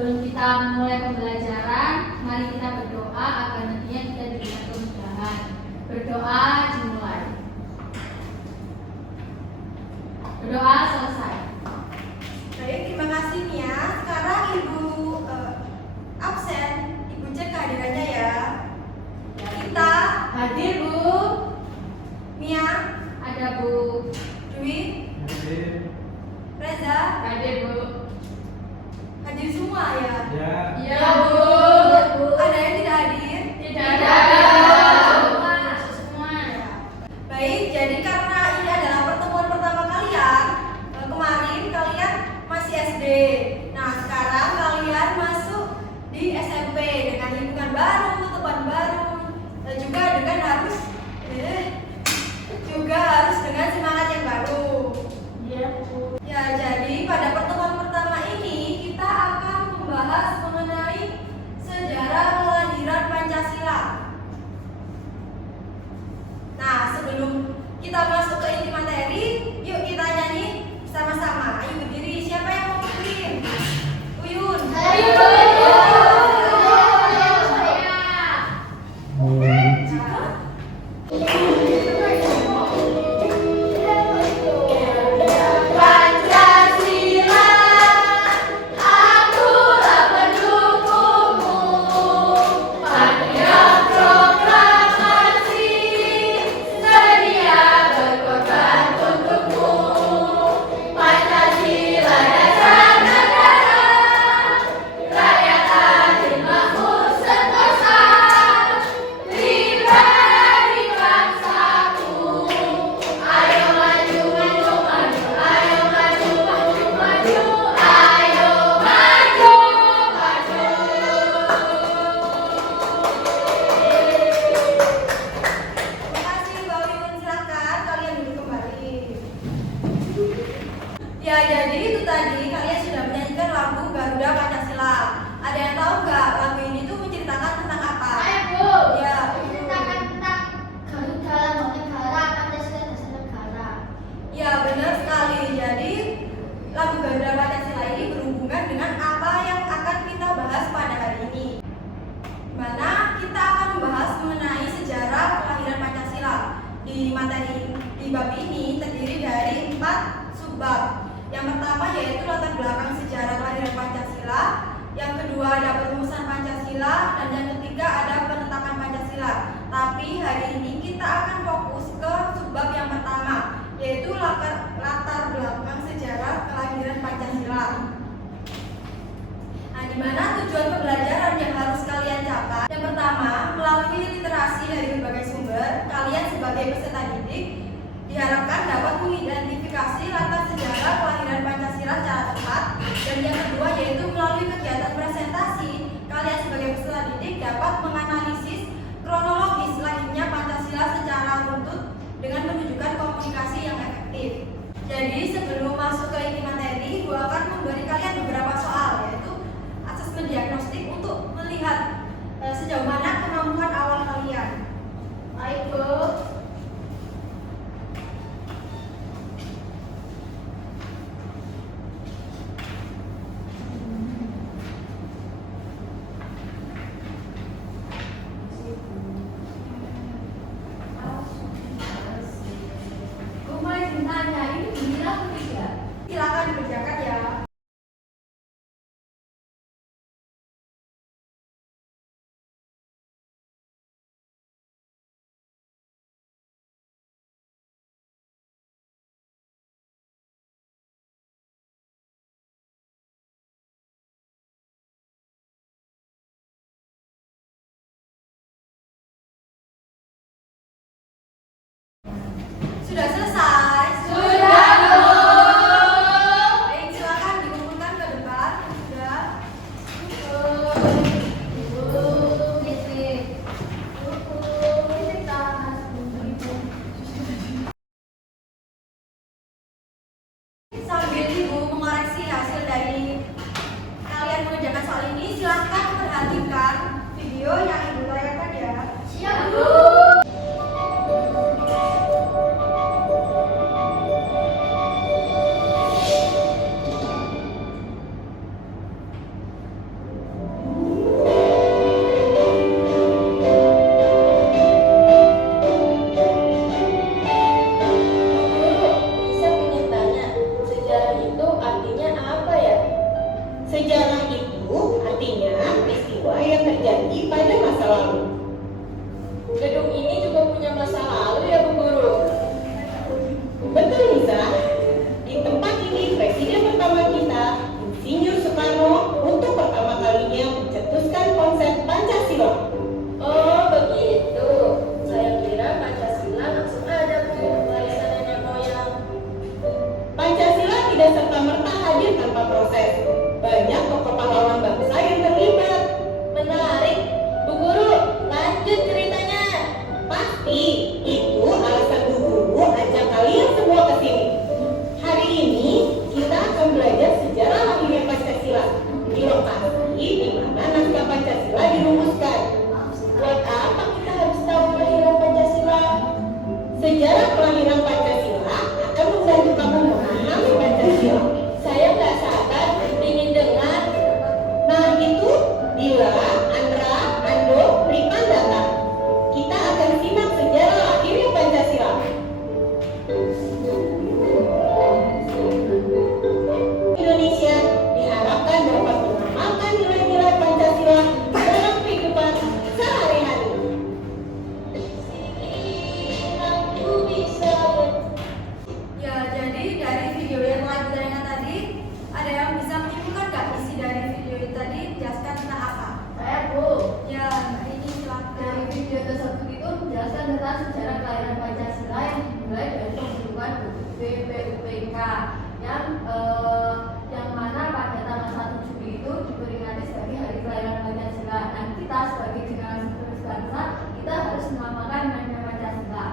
Sebelum kita mulai pembelajaran, mari kita berdoa agar nantinya kita diberikan kemudahan. Berdoa dimulai. Berdoa selesai. Baik, terima kasih Mia. Sekarang Ibu absen, Ibu cek kehadirannya ya. Kita Hadir Bu. Mia, Ada Bu. Dwi, Reza, Hadir Bu. hadir semua ya. Iya Bu. Ada yang tidak hadir? Tidak ada. Semua. Baik, jadi karena ini adalah pertemuan pertama kalian, kemarin kalian masih SD. Nah, sekarang kalian masuk di SMP dengan lingkungan baru, teman baru, dan juga harus dengan semangat yang baru. Iya Bu. Ya, jadi pada pertemuan pertama ini kita akan membahas mengenai sejarah kelahiran Pancasila. Nah, sebelum kita masuk ke inti materi, yuk kita nyanyi sama-sama. Ayo berdiri. Siapa yang mau bikin? Uyun. Ayo. Terima kasih Mbak Uyun, silakan kalian duduk kembali. Ya, jadi itu tadi kalian sudah menyanyikan lagu Garuda Pancasila. Ada yang tahu nggak lagu ini tuh menceritakan tentang apa? Ayo Bu. Ya, Menceritakan tentang Garuda Lambang Negara, Pancasila Dasar Negara. ya benar sekali. Jadi lagu Garuda Pancasila ini berhubungan dengan apa yang akan kita bahas pada hari ini. Mana kita akan membahas mengenai sejarah kelahiran Pancasila. Di materi di bab ini terdiri dari 4 subbab. Yang pertama yaitu latar belakang sejarah kelahiran Pancasila. Yang kedua ada perumusan Pancasila, dan yang ketiga ada penetapan Pancasila. Tapi hari ini kita akan fokus ke subbab yang pertama, yaitu latar belakang sejarah kelahiran Pancasila. Nah, di mana tujuan pembelajaran yang harus kalian capai? Yang pertama, melalui literasi dari berbagai sumber, kalian sebagai peserta didik diharapkan dapat mengidentifikasi latar sejarah kelahiran Pancasila secara tepat. Dan yang kedua yaitu melalui kegiatan presentasi, kalian sebagai peserta didik dapat menganalisis kronologis lahirnya Pancasila secara runtut dengan menunjukkan komunikasi yang efektif. Jadi sebelum masuk ke inti materi, gue akan memberi kalian beberapa soal, yaitu asesmen diagnostik untuk melihat sejauh mana kemampuan awal kalian. Baik Bu. Silakan dikerjakan ya. Sudah selesai? Sudah Bu. Baik, silakan dikumpulkan ke depan. Sudah. Sambil Ibu mengoreksi hasil dari kalian mengerjakan soal ini, silakan perhatikan video yang Ibu tayangkan ya. Siap Bu. itu artinya peristiwa yang terjadi pada masa lalu. Gedung ini juga punya masa lalu ya Bu Guru? Betul Nisa, di tempat ini presiden pertama kita, Insinyur Soekarno, untuk pertama kalinya mencetuskan konsep Pancasila. Oh begitu. Saya kira Pancasila langsung ada Bu, warisan nenek moyang. Pancasila tidak serta-merta hadir tanpa proses. Banyak tokoh pahlawan bangsa yang terlibat. Menarik. Bu Guru, lanjut ceritanya. Pasti, itu alasan Bu Guru ajak kalian semua ke sini. Hari ini kita akan belajar sejarah lahirnya Pancasila di lokasi di mana naskah Pancasila dirumuskan. Buat apa kita harus tahu kelahiran Pancasila? Sejarah kelahiran Pancasila akan membantu kamu memahami Pancasila. Saya nggak sabar ingin dengar. Nah itu Dila, Andra, Ando, Ripan datang. Kita akan simak sejarah lahirnya Pancasila. Indonesia diharapkan dapat mengamalkan nilai-nilai Pancasila dalam kehidupan sehari-hari. Aku bisa Ya, jadi dari video yang telah ditayangkan tadi, ada yang bisa menyimpulkan nggak isi dari video itu tadi? Jelaskan tentang apa? Saya Bu. Ya, Mbak ini Dari silakan. video tersebut itu menjelaskan tentang sejarah kelahiran Pancasila yang dimulai dari pembentukan BPUPK yang mana pada tanggal 1 Juli itu diperingati sebagai hari kelahiran Pancasila, dan kita sebagai generasi penerus bangsa kita harus mengamalkan nilai Pancasila.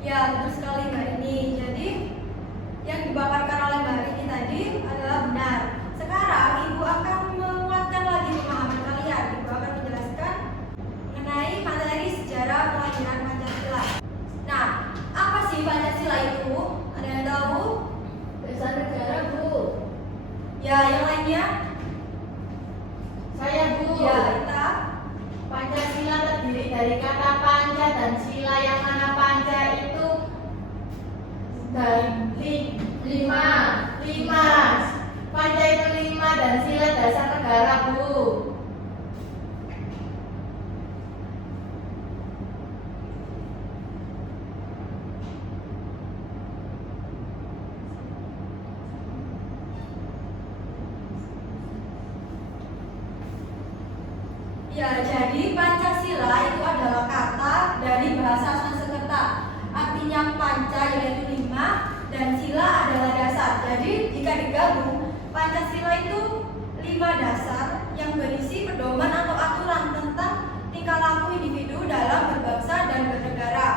Ya, betul sekali Mbak ini. Jadi yang dipaparkan oleh Mbak ini tadi adalah benar. Sekarang Ibu akan menguatkan lagi pemahaman kalian. Ibu akan menjelaskan mengenai materi sejarah kelahiran Pancasila. Nah, apa sih Pancasila itu? Ada yang tahu? Dasar negara Bu. Ya, yang lainnya? Saya Bu. Ya, kita. Pancasila terdiri dari kata panca dan sila, yang mana panca itu dari lima. Panca itu 5 dan sila dasar negara Bu. Ya, jadi Pancasila itu adalah kata dari bahasa Sanskerta. Artinya panca yaitu 5 dan sila adalah dasar. Jadi jika digabung, Pancasila itu 5 dasar yang berisi pedoman atau aturan tentang tingkah laku individu dalam berbangsa dan bernegara.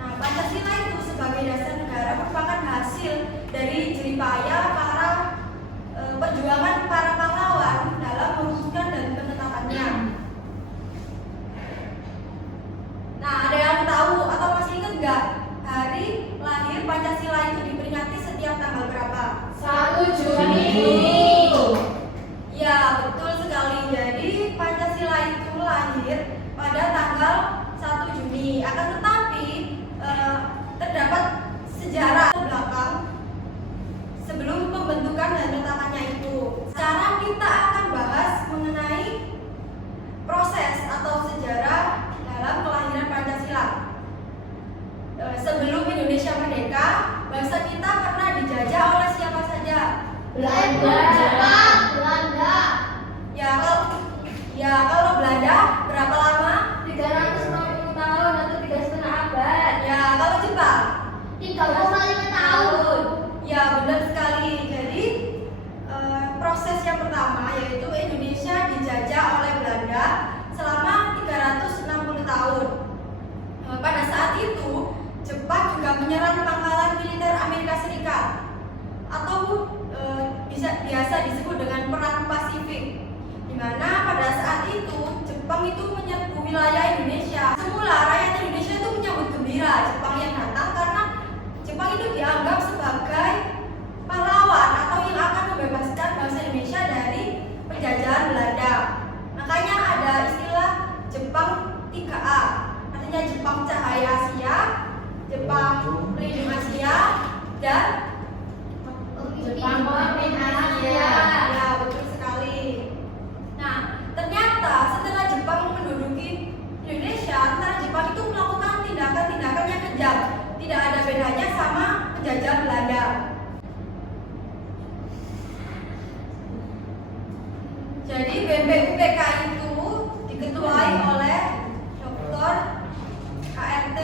Nah, Pancasila itu sebagai dasar negara merupakan hasil dari jeripaya perjuangan para pahlawan dalam merumuskan dan penetapannya. Nah, ada yang tahu atau masih ingat nggak hari lahir Pancasila itu diperingati setiap tanggal berapa? 1 Juni. Ya, betul sekali. Jadi Pancasila itu lahir pada tanggal 1 Juni. Akan tetapi terdapat sejarah belakang sebelum pembentukan dan penetapannya itu. Sekarang kita akan bahas mengenai proses atau sejarah dalam kelahiran Pancasila. Sebelum Indonesia merdeka, bangsa kita pernah dijajah oleh siapa saja? Belanda. Belanda. Kalau Belanda berapa lama? 360 tahun atau 3,5 abad. Ya, kalau Jepang? 3,5 tahun. Ya, benar sekali. Jadi proses yang pertama yaitu Indonesia dijajah oleh Belanda selama 360 tahun. Pada saat itu Jepang juga menyerang pangkalan militer Amerika Serikat atau biasa disebut dengan Perang Pasifik, di mana pada saat itu Jepang itu menyerbu wilayah Indonesia. Semula rakyat Indonesia itu menyambut gembira Jepang yang datang karena Jepang itu dianggap sebagai pahlawan atau yang akan membebaskan bangsa Indonesia dari penjajahan Belanda. Makanya ada istilah Jepang 3A, artinya Jepang Cahaya Asia, Jepang Pelindung Asia, dan Jepang Pemimpin Asia. Ya, betul sekali. Jadi BMPUPK itu diketuai oleh Dr. KRT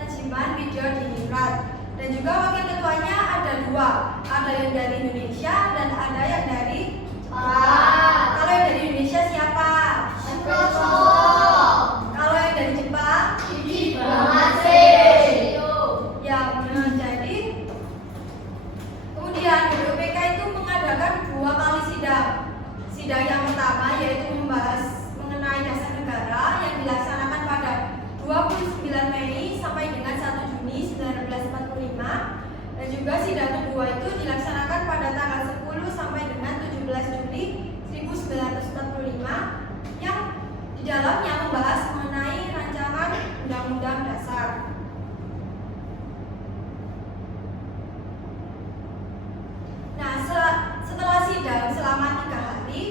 Rajiman Widjodiningrat, dan juga wakil ketuanya ada 2, ada yang dari Indonesia dan ada yang dari Jepang. Kalau yang dari Indonesia siapa? Kalau yang dari Jepang? Ya, benar. Jadi kemudian BPUPK itu mengadakan 2 kali sidang. Sidang yang pertama yaitu membahas mengenai dasar negara yang dilaksanakan pada 29 Mei sampai dengan 1 Juni 1945, dan juga sidang kedua itu dilaksanakan pada tanggal 10 sampai dengan 17 Juli 1945 yang di dalamnya membahas mengenai rancangan Undang-Undang Dasar. Nah, setelah sidang selama 3 hari,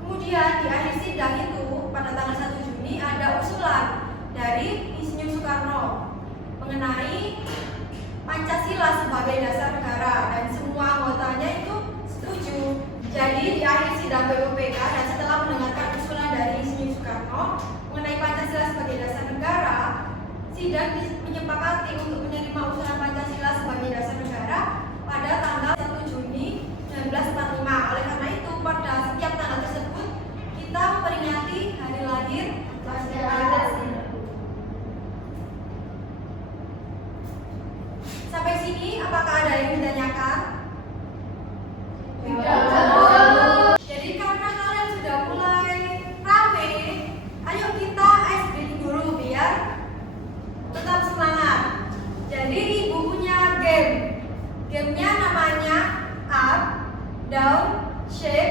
kemudian di akhir sidang itu pada tanggal 1 Juni ada usulan dari Insinyur Soekarno mengenai Pancasila sebagai dasar negara, dan semua anggotanya itu setuju. Jadi di akhir sidang BPUPK dan setelah mendengarkan usulan dari Insinyur Soekarno mengenai Pancasila sebagai dasar negara, sidang menyepakati untuk menerima usulan Pancasila sebagai dasar negara pada tanggal 1 Juni 1945. Oleh karena itu, pada setiap tanggal tersebut kita memperingati hari lahir Pancasila. Sampai sini, apakah ada yang ditanyakan? Jadi karena kalian sudah mulai rame, ayo kita ice breaking dulu biar tetap semangat. Jadi ibu punya game. Gamenya namanya up, down, shake,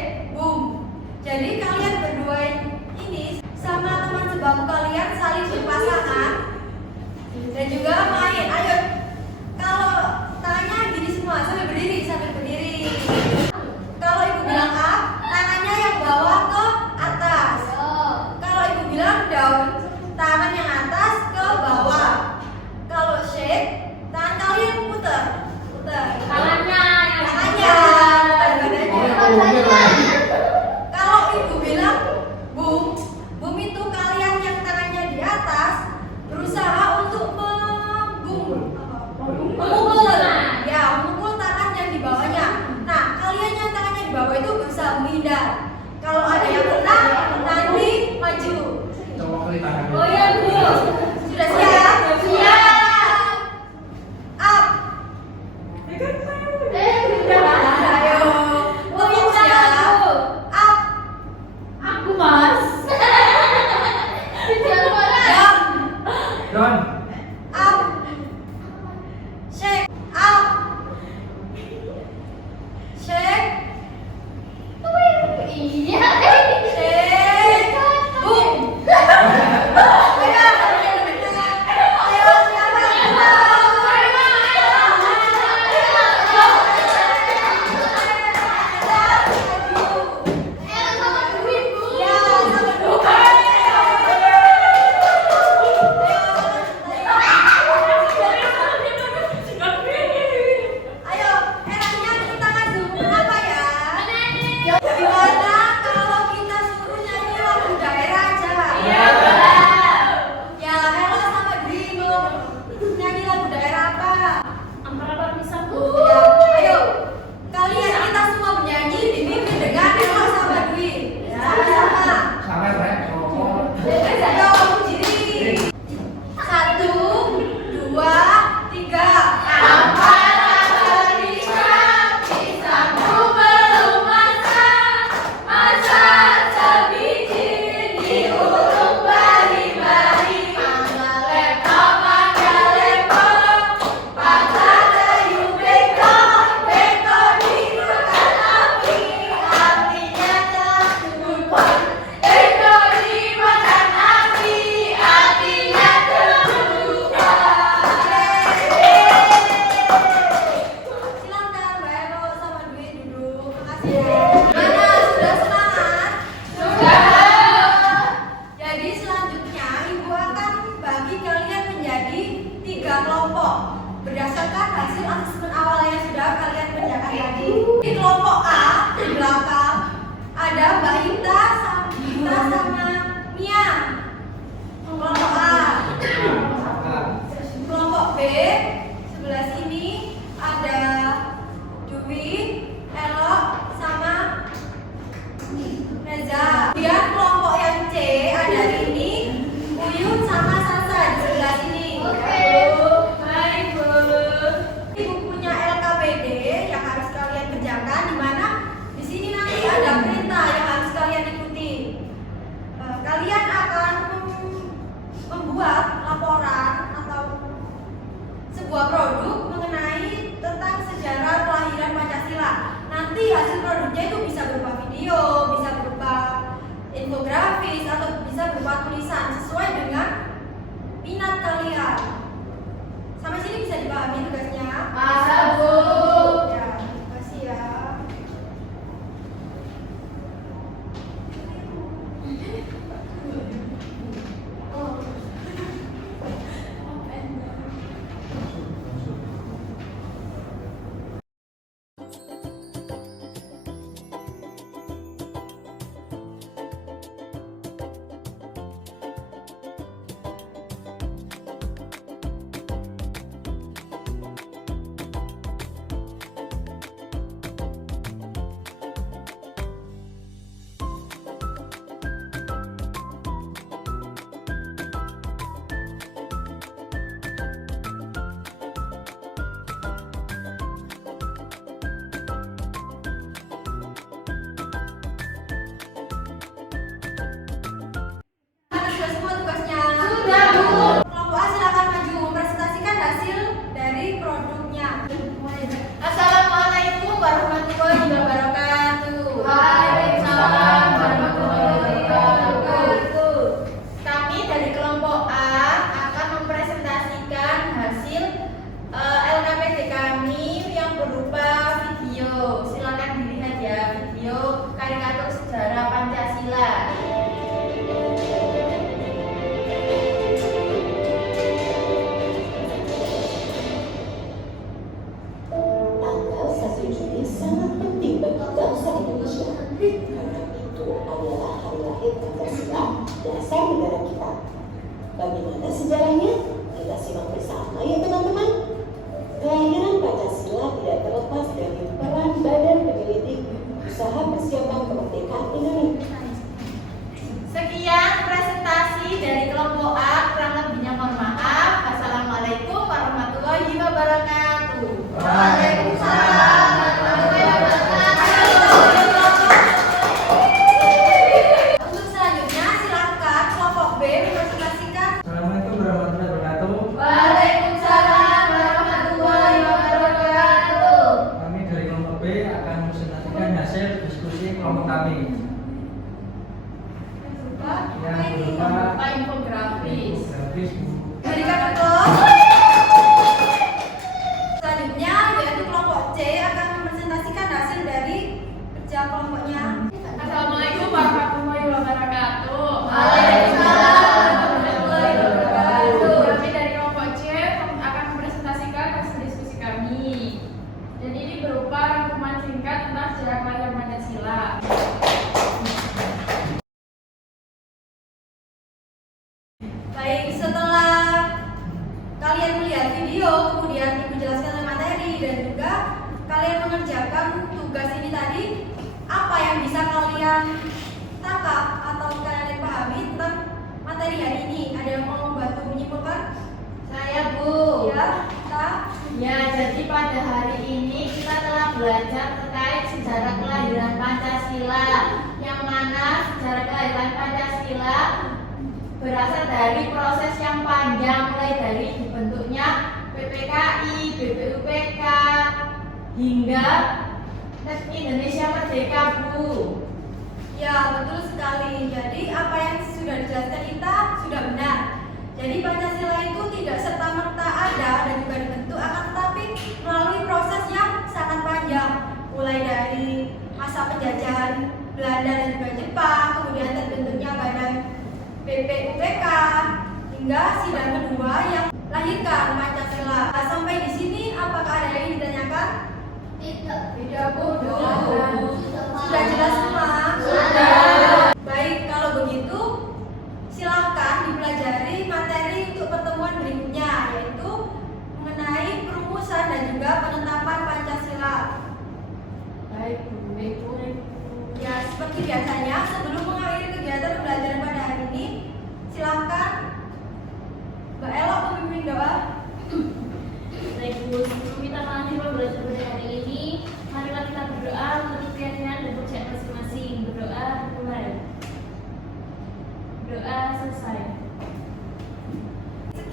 Gita sama Mia. Kelompok A. Kelompok B sebelah sini ada Dwi, Elok, sama Reza. Kemudian kelompok yang C ada Rini, Uyun, sama Sasa di sebelah sini. Baik, Bu. Ini bukunya LKPD yang harus kalian kerjakan, di mana di sini nanti ada perintah yang harus kalian ikuti. Kalian akan membuat laporan atau sebuah produk mengenai tentang sejarah kelahiran Pancasila. Nanti hasil produknya itu bisa berupa video, bisa berupa infografis, atau bisa berupa tulisan sesuai dengan minat kalian. Sampai sini bisa dipahami tugasnya? Bisa, Bu. Ya, terima kasih ya. Sudah semua tugasnya? Sudah, Bu. Kelompok A silakan maju mempresentasikan hasil dari produknya. Assalamualaikum warahmatullahi wabarakatuh. Waalaikumsalam warahmatullahi wabarakatuh. Kami dari kelompok A akan mempresentasikan hasil LKPD kami yang berupa video. Silakan dilihat ya, video karikatur sejarah Pancasila. Tanggal 1 Juli sangat penting bagi bangsa Indonesia karena itu adalah hari lahir Pancasila, dasar negara kita. Bagaimana sejarahnya? Kita simak bersama ya teman-teman. Kelahiran Pancasila tidak terlepas dari peran Badan Penyelidik Usaha Persiapan Kemerdekaan Indonesia. Sekian presentasi dari kelompok A, kurang lebihnya mohon maaf. Assalamualaikum warahmatullahi wabarakatuh. Waalaikumsalam warahmatullahi wabarakatuh. Untuk selanjutnya silakan kelompok B mempresentasikan. Assalamualaikum warahmatullahi wabarakatuh. Waalaikumsalam warahmatullahi wabarakatuh. Kami dari kelompok B akan mempresentasikan hasil diskusi kelompok kami yang berupa Infografis. infografis. Berikan untuk. Selanjutnya yaitu kelompok C akan mempresentasikan hasil dari kerja kelompoknya. Assalamualaikum warahmatullahi wabarakatuh. Waalaikumsalam warahmatullahi wabarakatuh. Kami dari kelompok C akan mempresentasikan hasil diskusi kami. Dan ini berupa rangkuman singkat tentang sejarah kelahiran Pancasila. Baik, setelah kalian melihat video, kemudian ibu jelaskan materi, dan juga kalian mengerjakan tugas ini tadi, apa yang bisa kalian tangkap atau kalian pahami tentang materi hari ini? Ada yang mau membantu menyimpulkan? Saya, Bu. Ya, kita. Ya, jadi pada hari ini kita telah belajar terkait sejarah kelahiran Pancasila, yang mana sejarah kelahiran Pancasila berasal dari proses yang panjang, mulai dari dibentuknya PPKI, BPUPK, hingga Indonesia Merdeka, Bu. Ya, betul sekali. Jadi apa yang sudah dijelaskan kita sudah benar. Jadi Pancasila itu tidak serta-merta ada dan juga dibentuk, akan tetapi melalui proses yang sangat panjang, mulai dari masa penjajahan Belanda dan juga Jepang, kemudian terbentuknya badan BPUPK, hingga sidang kedua yang lahirkan Pancasila. Sampai di sini apakah ada yang ditanyakan? Tidak, Bu. Sudah jelas semua? Sudah.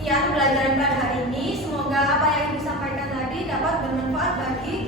Sekian pembelajaran pada hari ini. Semoga apa yang disampaikan tadi dapat bermanfaat bagi